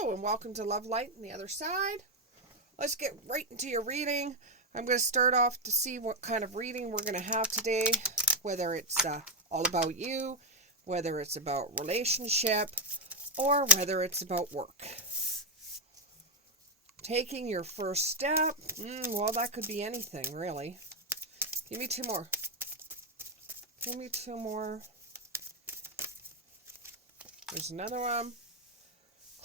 Hello and welcome to Love Light on the Other Side. Let's get right into your reading. I'm going to start off to see what kind of reading we're going to have today, whether it's all about you, whether it's about relationship, or whether it's about work. Taking your first step, well, that could be anything, really. Give me two more. Give me two more. There's another one.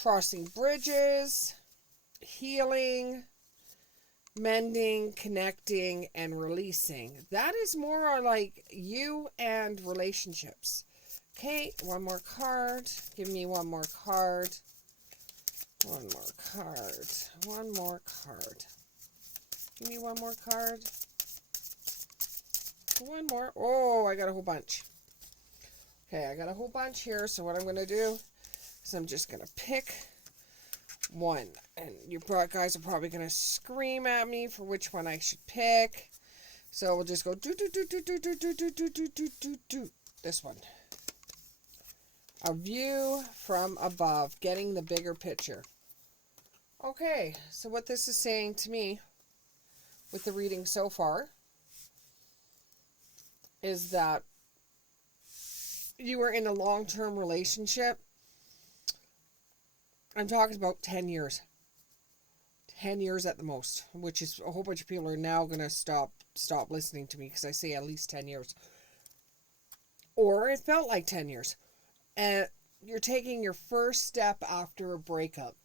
Crossing bridges, healing, mending, connecting, and releasing. That is more like you and relationships. Okay, one more card. Give me one more card. One more card. One more card. Give me one more card. One more. Oh, I got a whole bunch. Okay, I got a whole bunch here. So what I'm going to do is I'm just going to pick one. And you guys are probably going to scream at me for which one I should pick. So we'll just go do. This one. A view from above, getting the bigger picture. Okay, so what this is saying to me with the reading so far is that you were in a long-term relationship. I'm talking about 10 years. 10 years at the most, which is a whole bunch of people are now going to stop listening to me because I say at least 10 years. Or it felt like 10 years. And you're taking your first step after a breakup.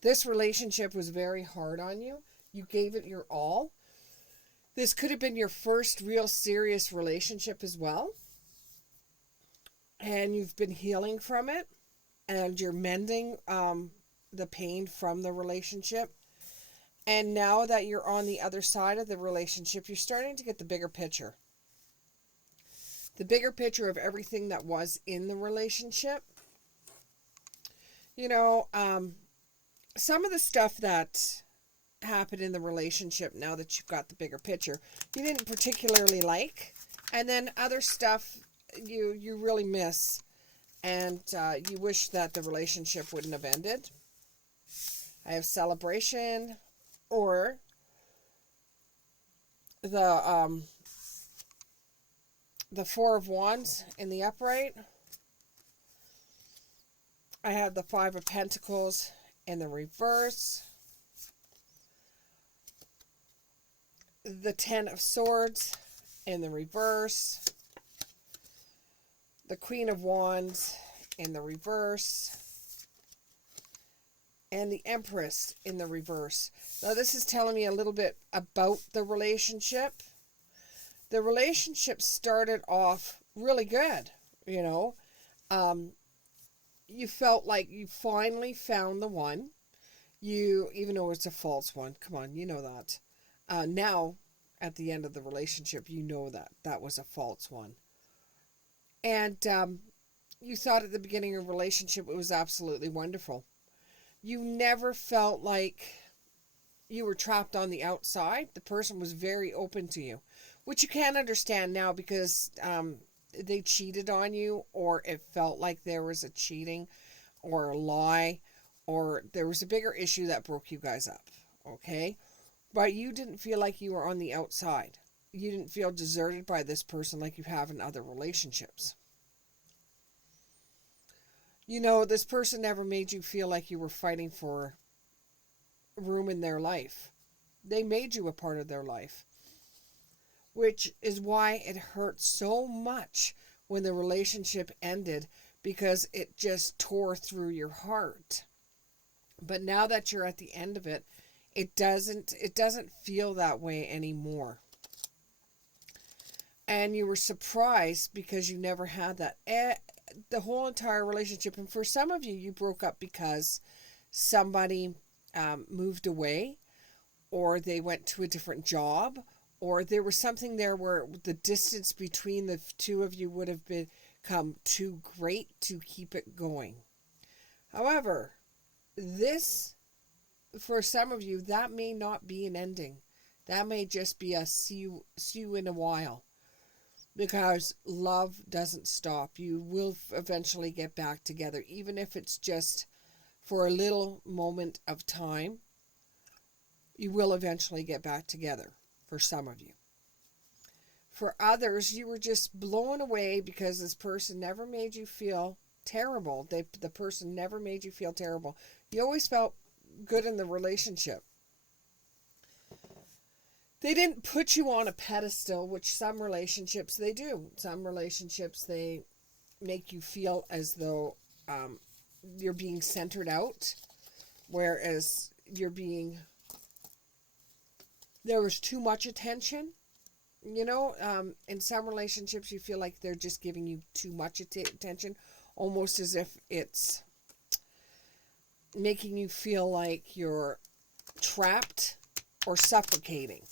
This relationship was very hard on you. You gave it your all. This could have been your first real serious relationship as well. And you've been healing from it. And you're mending the pain from the relationship. And now that you're on the other side of the relationship, you're starting to get the bigger picture. The bigger picture of everything that was in the relationship. You know, some of the stuff that happened in the relationship, now that you've got the bigger picture, you didn't particularly like. And then other stuff you really miss. And you wish that the relationship wouldn't have ended. I have celebration, or the Four of Wands in the upright. I have the Five of Pentacles in the reverse. The Ten of Swords in the reverse. The Queen of Wands in the reverse. And the Empress in the reverse. Now this is telling me a little bit about the relationship. The relationship started off really good, you know. You felt like you finally found the one. Even though it's a false one. Come on, you know that. Now, at the end of the relationship, you know that was a false one. And you thought at the beginning of a relationship it was absolutely wonderful. You never felt like you were trapped on the outside. The person was very open to you, which you can't understand now because they cheated on you, or it felt like there was a cheating or a lie, or there was a bigger issue that broke you guys up, okay? But you didn't feel like you were on the outside. You didn't feel deserted by this person like you have in other relationships. You know, this person never made you feel like you were fighting for room in their life. They made you a part of their life. Which is why it hurt so much when the relationship ended, because it just tore through your heart. But now that you're at the end of it, it doesn't feel that way anymore. And you were surprised because you never had that. The whole entire relationship. And for some of you, you broke up because somebody moved away, or they went to a different job, or there was something there where the distance between the two of you would have become too great to keep it going. However, this, for some of you, that may not be an ending. That may just be a see you in a while. Because love doesn't stop. You will eventually get back together, even if it's just for a little moment of time, you will eventually get back together for some of you. For others, you were just blown away because this person never made you feel terrible. The person never made you feel terrible. You always felt good in the relationship. They didn't put you on a pedestal, which some relationships they do. Some relationships they make you feel as though you're being centered out, whereas there was too much attention. In some relationships you feel like they're just giving you too much attention, almost as if it's making you feel like you're trapped or suffocating.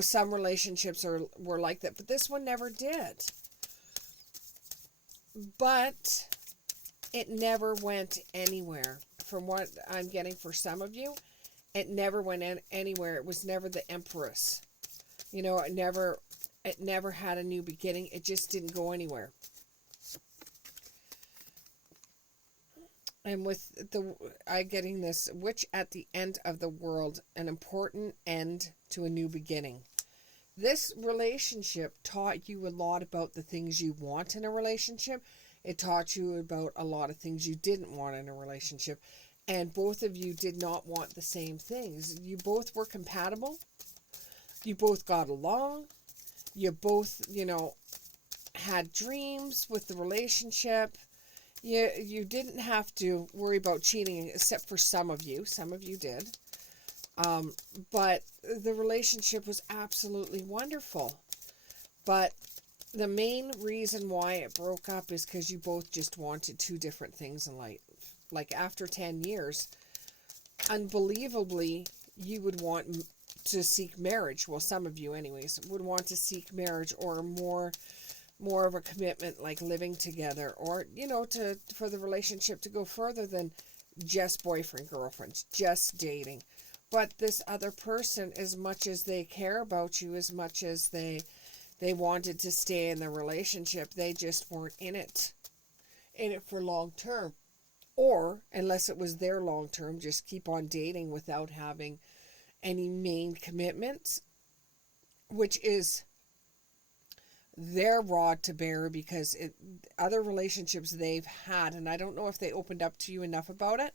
Some relationships were like that, but this one never did. But it never went anywhere. From what I'm getting for some of you, it never went anywhere. It was never the Empress. It never had a new beginning. It just didn't go anywhere. And with I getting this, which at the end of the world, an important end to a new beginning. This relationship taught you a lot about the things you want in a relationship. It taught you about a lot of things you didn't want in a relationship. And both of you did not want the same things. You both were compatible. You both got along. You both, had dreams with the relationship. You didn't have to worry about cheating, except for some of you. Some of you did. But the relationship was absolutely wonderful. But the main reason why it broke up is because you both just wanted two different things in life. Like after 10 years, unbelievably, you would want to seek marriage. Well, some of you anyways would want to seek marriage, or more of a commitment, like living together, or for the relationship to go further than just boyfriend, girlfriends, just dating. But this other person, as much as they care about you, as much as they wanted to stay in the relationship, they just weren't in it for long term. Or, unless it was their long term, just keep on dating without having any main commitments, which is their rod to bear, because other relationships they've had, and I don't know if they opened up to you enough about it,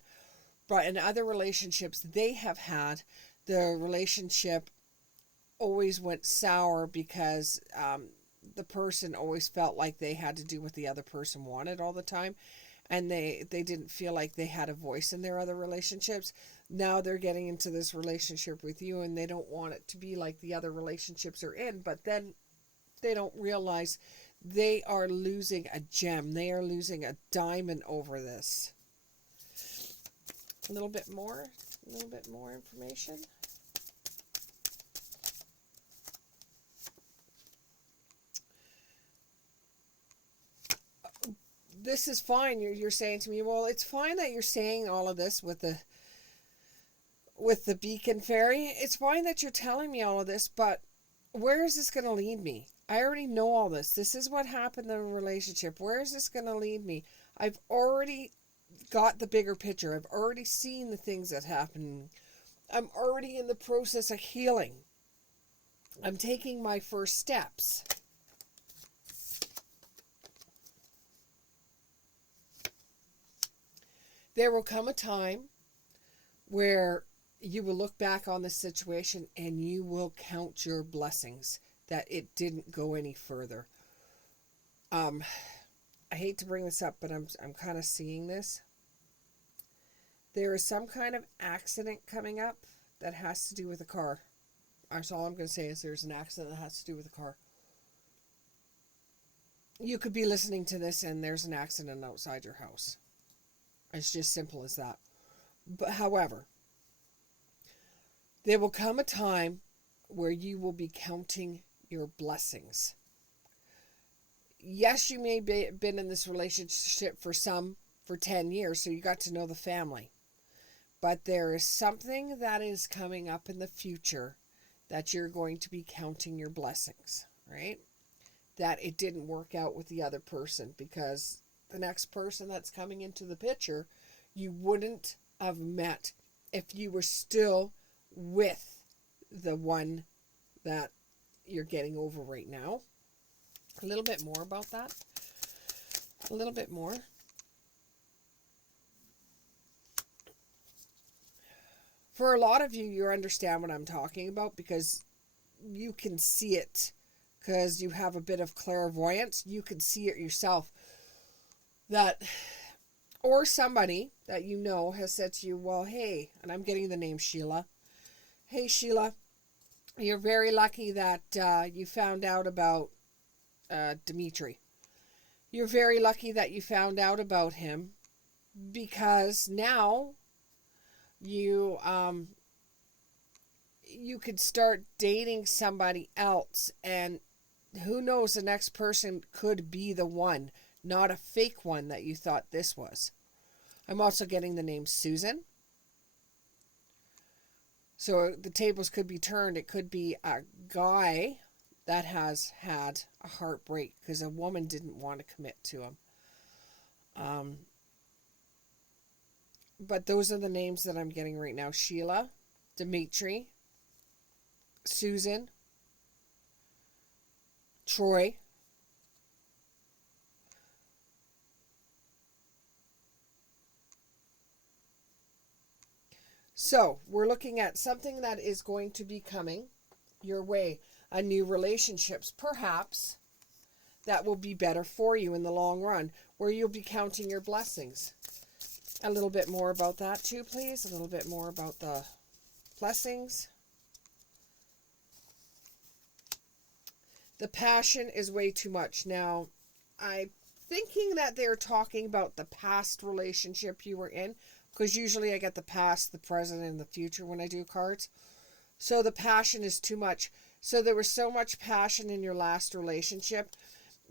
but in other relationships they have had, the relationship always went sour because the person always felt like they had to do what the other person wanted all the time, and they didn't feel like they had a voice in their other relationships. Now they're getting into this relationship with you, and they don't want it to be like the other relationships are in, but then they don't realize they are losing a gem. They are losing a diamond over this. A little bit more information. This is fine. You're saying to me, well, it's fine that you're saying all of this with the beacon fairy. It's fine that you're telling me all of this, but where is this going to lead me? I already know all this. This is what happened in a relationship. Where is this going to lead me? I've already got the bigger picture. I've already seen the things that happen. I'm already in the process of healing. I'm taking my first steps. There will come a time where you will look back on the situation and you will count your blessings that it didn't go any further. I hate to bring this up, but I'm kind of seeing this. There is some kind of accident coming up that has to do with a car. That's all I'm going to say, is there's an accident that has to do with a car. You could be listening to this and there's an accident outside your house. It's just simple as that. But however, there will come a time where you will be counting your blessings. Yes, you may have been in this relationship for 10 years, so you got to know the family. But there is something that is coming up in the future that you're going to be counting your blessings, right? That it didn't work out with the other person, because the next person that's coming into the picture, you wouldn't have met if you were still with the one that you're getting over right now. A little bit more about that. A little bit more. For a lot of you, you understand what I'm talking about because you can see it, because you have a bit of clairvoyance. You can see it yourself. That, or somebody that you know has said to you, well, hey, and I'm getting the name Sheila. Hey, Sheila, you're very lucky that you found out about Dimitri. You're very lucky that you found out about him, because now you you could start dating somebody else, and who knows, the next person could be the one, not a fake one that you thought this was. I'm also getting the name Susan. So the tables could be turned. It could be a guy that has had a heartbreak because a woman didn't want to commit to him. But those are the names that I'm getting right now. Sheila, Dimitri, Susan, Troy. So we're looking at something that is going to be coming your way. A new relationships, perhaps, that will be better for you in the long run, where you'll be counting your blessings. A little bit more about that too, please. A little bit more about the blessings. The passion is way too much. Now, I'm thinking that they're talking about the past relationship you were in, because usually I get the past, the present, and the future when I do cards. So the passion is too much. So there was so much passion in your last relationship,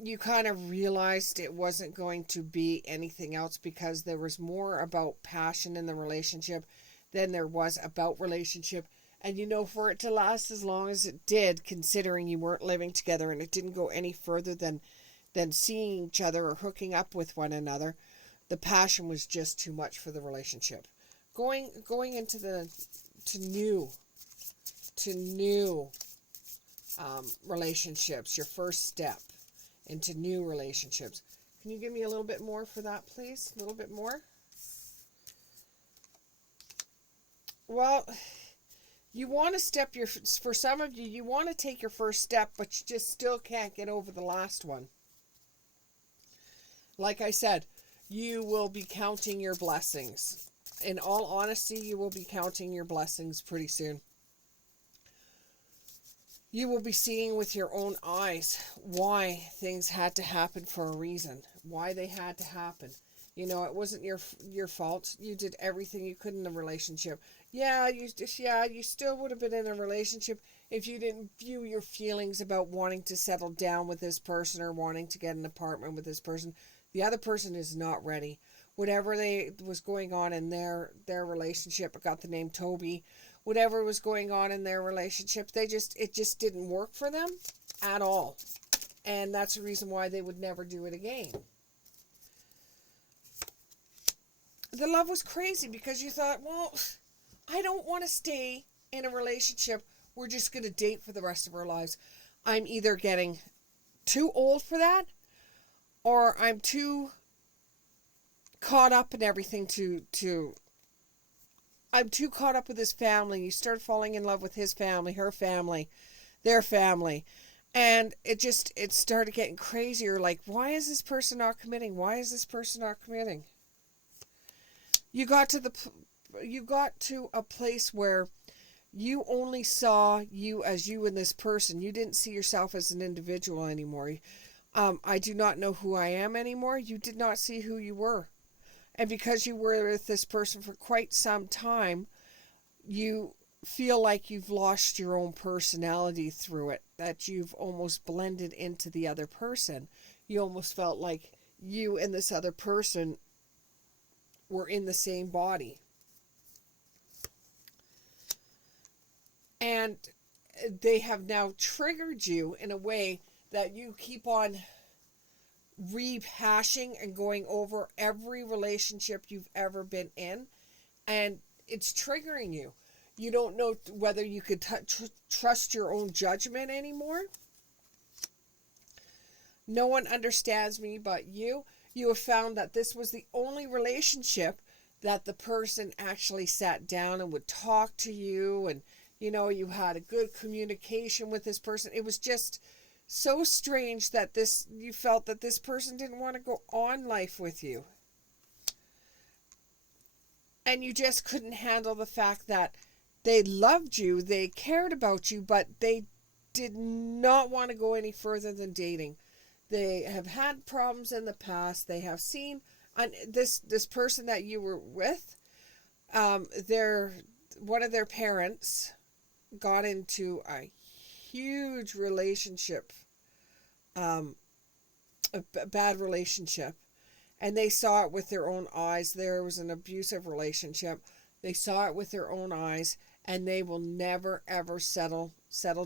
you kind of realized it wasn't going to be anything else, because there was more about passion in the relationship than there was about relationship. And for it to last as long as it did, considering you weren't living together and it didn't go any further than seeing each other or hooking up with one another, the passion was just too much for the relationship. Going into new relationships, your first step into new relationships. Can you give me a little bit more for that, please? A little bit more? Well, you want to for some of you, you want to take your first step, but you just still can't get over the last one. Like I said, you will be counting your blessings. In all honesty, you will be counting your blessings pretty soon. You will be seeing with your own eyes why things had to happen for a reason, why they had to happen. It wasn't your fault. You did everything you could in a relationship. You still would have been in a relationship if you didn't view your feelings about wanting to settle down with this person or wanting to get an apartment with this person. The other person is not ready. Whatever was going on in their relationship, I got the name Toby. Whatever was going on in their relationship, it just didn't work for them at all. And that's the reason why they would never do it again. The love was crazy because you thought, well, I don't want to stay in a relationship. We're just going to date for the rest of our lives. I'm either getting too old for that, or I'm too caught up in everything I'm too caught up with his family. You start falling in love with his family, her family, their family. And it started getting crazier. Like, why is this person not committing? Why is this person not committing? You got to a place where you only saw you as you and this person. You didn't see yourself as an individual anymore. I do not know who I am anymore. You did not see who you were. And because you were with this person for quite some time, you feel like you've lost your own personality through it, that you've almost blended into the other person. You almost felt like you and this other person were in the same body. And they have now triggered you in a way that you keep on rehashing and going over every relationship you've ever been in, and it's triggering you. You don't know whether you could trust your own judgment anymore. No one understands me but you. You have found that this was the only relationship that the person actually sat down and would talk to you, and you had a good communication with this person. It was just so strange that you felt that this person didn't want to go on life with you. And you just couldn't handle the fact that they loved you, they cared about you, but they did not want to go any further than dating. They have had problems in the past. They have seen this person that you were with, one of their parents got into a huge relationship, a bad relationship, and they saw it with their own eyes. There was an abusive relationship. They saw it with their own eyes, and they will never ever settle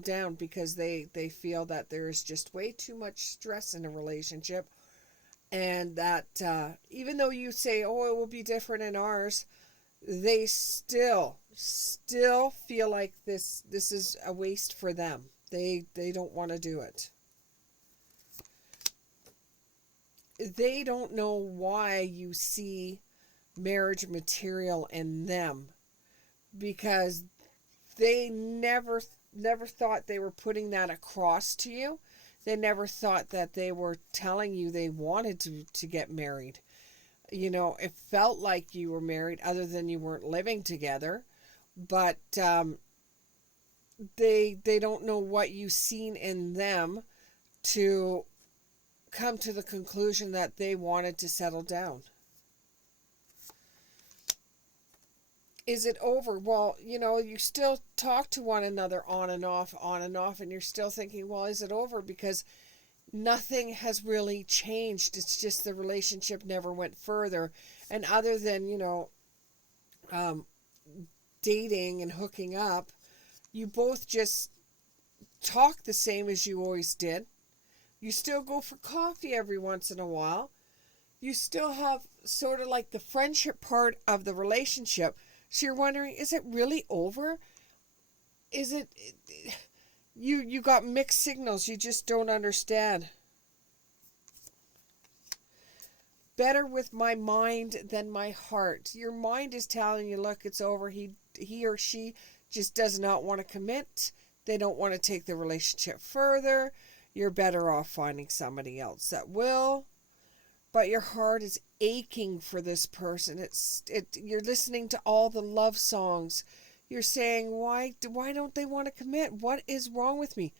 down because they feel that there is just way too much stress in a relationship, and that even though you say, oh, it will be different in ours, they still feel like this is a waste for them. They don't want to do it. They don't know why you see marriage material in them, because they never thought they were putting that across to you. They never thought that they were telling you they wanted to get married. It felt like you were married, other than you weren't living together. But they don't know what you've seen in them to come to the conclusion that they wanted to settle down. Is it over? Well, you still talk to one another on and off, and you're still thinking, well, is it over? Because nothing has really changed. It's just the relationship never went further. And other than, dating and hooking up, you both just talk the same as you always did. You still go for coffee every once in a while. You still have sort of like the friendship part of the relationship. So you're wondering, is it really over? Is it... You got mixed signals. You just don't understand. Better with my mind than my heart. Your mind is telling you, look, it's over. He or she just does not want to commit. They don't want to take the relationship further. You're better off finding somebody else that will. But your heart is aching for this person. You're listening to all the love songs. You're saying, why don't they want to commit? What is wrong with me?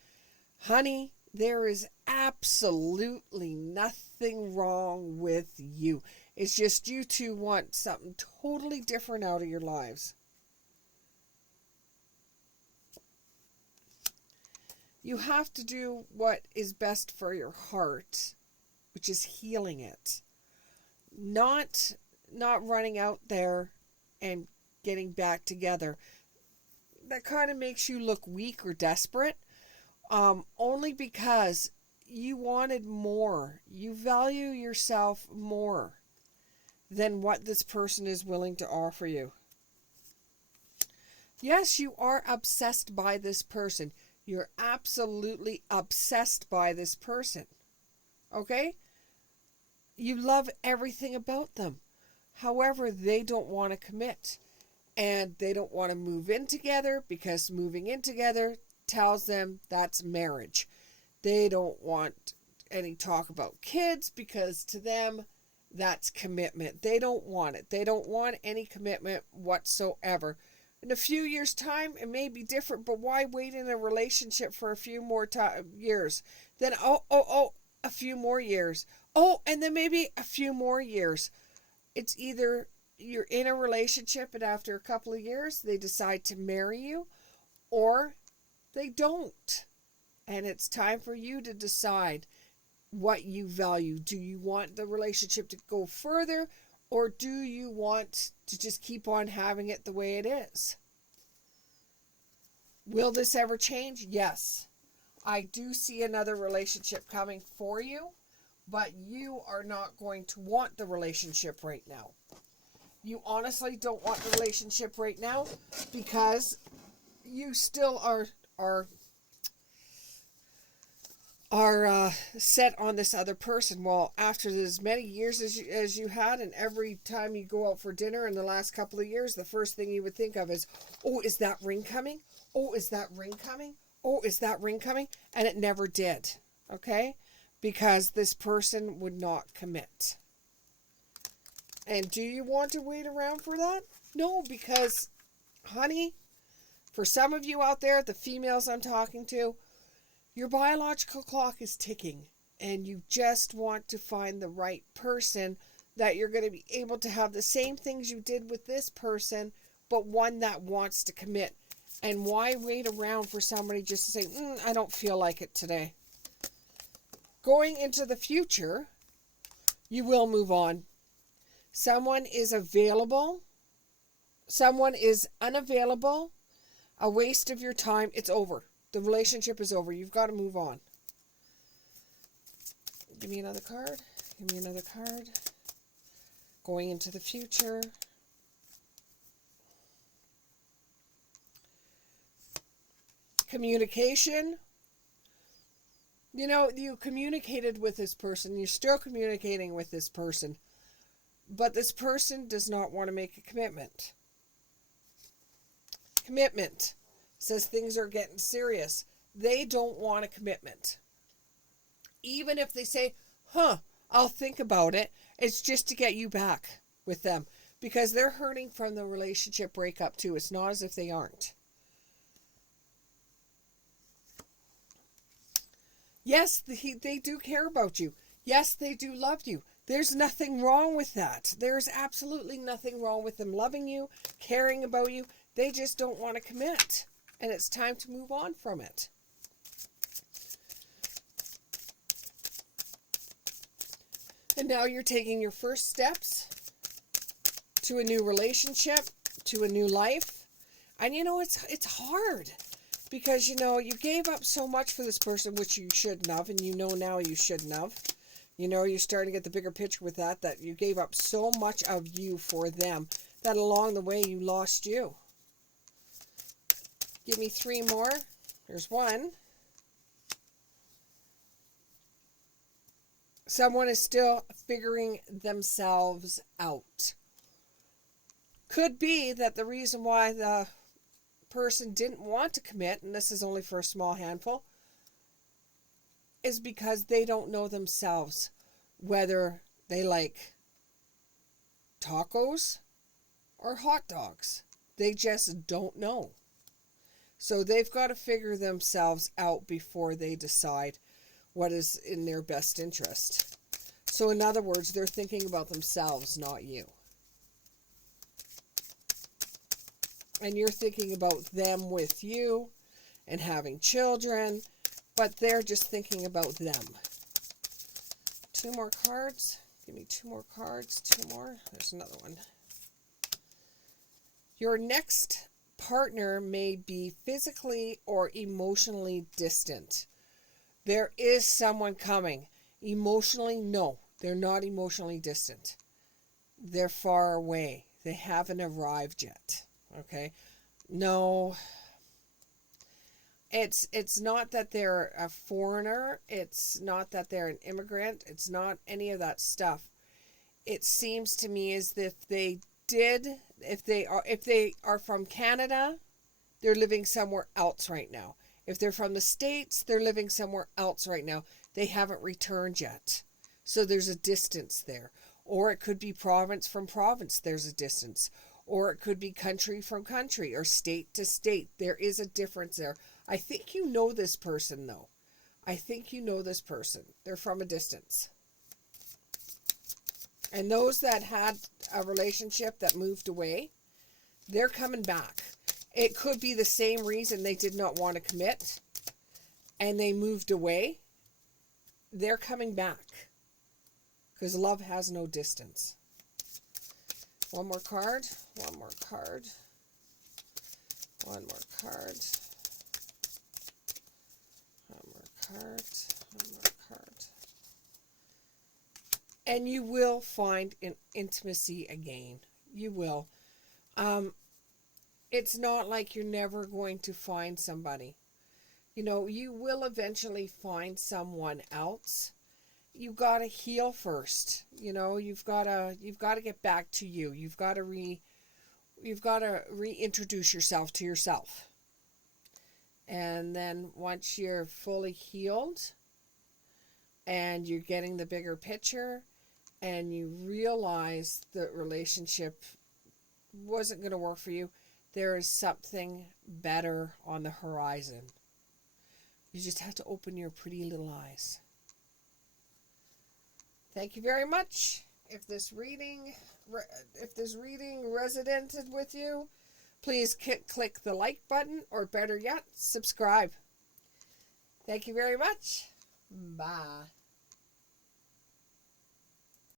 Honey, there is absolutely nothing wrong with you. It's just you two want something totally different out of your lives. You have to do what is best for your heart, which is healing it. Not running out there and getting back together. That kind of makes you look weak or desperate, only because you wanted more. You value yourself more than what this person is willing to offer you. Yes, you are obsessed by this person. You're absolutely obsessed by this person. Okay? You love everything about them. However, they don't want to commit. And they don't want to move in together, because moving in together tells them that's marriage. They don't want any talk about kids, because to them that's commitment. They don't want it. They don't want any commitment whatsoever. In a few years' time, it may be different, but why wait in a relationship for a few more years? Then, a few more years. Oh, and then maybe a few more years. It's either you're in a relationship and after a couple of years they decide to marry you, or they don't. And it's time for you to decide what you value. Do you want the relationship to go further, or do you want to just keep on having it the way it is? Will this ever change? Yes. I do see another relationship coming for you, but you are not going to want the relationship right now. You honestly don't want the relationship right now because you still are set on this other person. Well, after as many years as you had, and every time you go out for dinner in the last couple of years, the first thing you would think of is, oh, is that ring coming? Oh, is that ring coming? Oh, is that ring coming? And it never did, okay? Because this person would not commit. And do you want to wait around for that? No, because, honey, for some of you out there, the females I'm talking to, your biological clock is ticking, and you just want to find the right person that you're going to be able to have the same things you did with this person, but one that wants to commit. And why wait around for somebody just to say, I don't feel like it today? Going into the future, you will move on. Someone is available. Someone is unavailable. A waste of your time. It's over. The relationship is over. You've got to move on. Give me another card. Give me another card. Going into the future. Communication. You know, you communicated with this person. You're still communicating with this person. But this person does not want to make a commitment. Commitment says things are getting serious. They don't want a commitment. Even if they say, I'll think about it, it's just to get you back with them. Because they're hurting from the relationship breakup too. It's not as if they aren't. Yes, they do care about you. Yes, they do love you. There's nothing wrong with that. There's absolutely nothing wrong with them loving you, caring about you. They just don't want to commit. And it's time to move on from it. And now you're taking your first steps to a new relationship, to a new life. And you know, it's hard. Because, you know, you gave up so much for this person, which you shouldn't have. And you know now you shouldn't have. You know, you're starting to get the bigger picture with that you gave up so much of you for them that along the way you lost you. Give me 3 more. There's 1. Someone is still figuring themselves out. Could be that the reason why the person didn't want to commit, and this is only for a small handful, is because they don't know themselves whether they like tacos or hot dogs. They just don't know. So they've got to figure themselves out before they decide what is in their best interest. So in other words, they're thinking about themselves, not you. And you're thinking about them with you and having children, but they're just thinking about them. 2 more cards. Give me 2 more cards. 2 more. There's another one. Your next partner may be physically or emotionally distant. There is someone coming. Emotionally, no. They're not emotionally distant. They're far away. They haven't arrived yet. Okay? No. It's not that they're a foreigner. It's not that they're an immigrant. It's not any of that stuff. It seems to me as if if they are from Canada, they're living somewhere else right now. If they're from the States, they're living somewhere else right now. They haven't returned yet. So there's a distance there. Or it could be province from province. There's a distance. Or it could be country from country or state to state. There is a difference there. I think you know this person, though. I think you know this person. They're from a distance. And those that had a relationship that moved away, they're coming back. It could be the same reason they did not want to commit and they moved away. They're coming back because love has no distance. 1 more card. 1 more card. 1 more card. 1 more card. 1 more card. And you will find an intimacy again. You will. Um, it's not like you're never going to find somebody. You know, you will eventually find someone else. You got to heal first. You know, you've got to get back to you. You've got to reintroduce yourself to yourself. And then once you're fully healed and you're getting the bigger picture and you realize the relationship wasn't going to work for you, there is something better on the horizon. You just have to open your pretty little eyes. Thank you very much. If this reading resonated with you, please click the like button, or better yet, subscribe. Thank you very much. Bye.